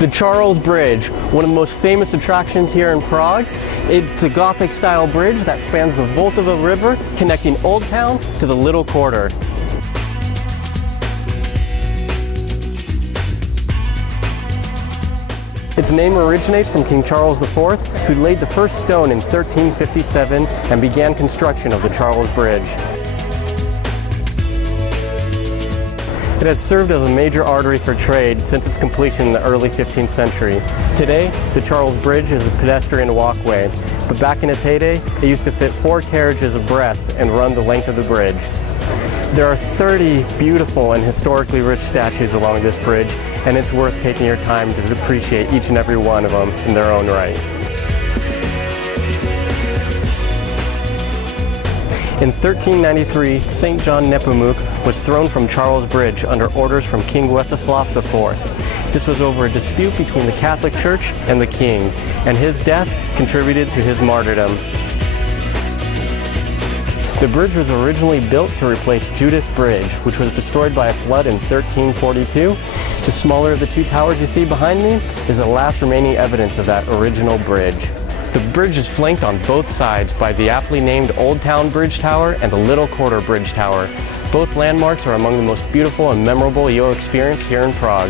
The Charles Bridge, one of the most famous attractions here in Prague. It's a Gothic-style bridge that spans the Vltava River, connecting Old Town to the Little Quarter. Its name originates from King Charles IV, who laid the first stone in 1357 and began construction of the Charles Bridge. It has served as a major artery for trade since its completion in the early 15th century. Today, the Charles Bridge is a pedestrian walkway, but back in its heyday, it used to fit 4 carriages abreast and run the length of the bridge. There are 30 beautiful and historically rich statues along this bridge, and it's worth taking your time to appreciate each and every one of them in their own right. In 1393, St. John Nepomuk was thrown from Charles Bridge under orders from King Wenceslav IV. This was over a dispute between the Catholic Church and the king, and his death contributed to his martyrdom. The bridge was originally built to replace Judith Bridge, which was destroyed by a flood in 1342. The smaller of the 2 towers you see behind me is the last remaining evidence of that original bridge. The bridge is flanked on both sides by the aptly named Old Town Bridge Tower and the Little Quarter Bridge Tower. Both landmarks are among the most beautiful and memorable you'll experience here in Prague.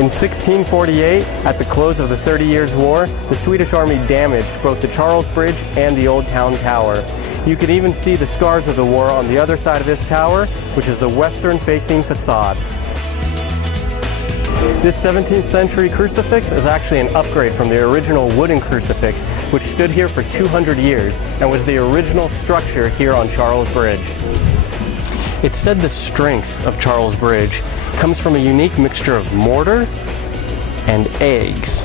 In 1648, at the close of the 30 Years' War, the Swedish Army damaged both the Charles Bridge and the Old Town Tower. You can even see the scars of the war on the other side of this tower, which is the western-facing facade. This 17th century crucifix is actually an upgrade from the original wooden crucifix, which stood here for 200 years and was the original structure here on Charles Bridge. It's said the strength of Charles Bridge comes from a unique mixture of mortar and eggs.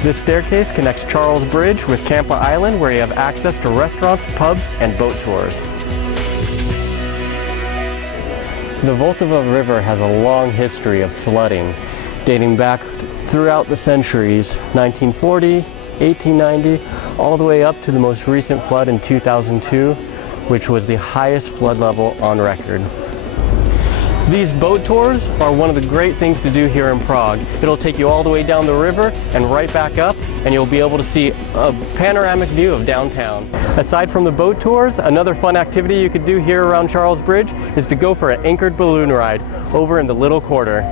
This staircase connects Charles Bridge with Kampa Island, where you have access to restaurants, pubs, and boat tours. The Vltava River has a long history of flooding, dating back throughout the centuries, 1940, 1890, all the way up to the most recent flood in 2002, which was the highest flood level on record. These boat tours are one of the great things to do here in Prague. It'll take you all the way down the river and right back up, and you'll be able to see a panoramic view of downtown. Aside from the boat tours, another fun activity you could do here around Charles Bridge is to go for an anchored balloon ride over in the Little Quarter.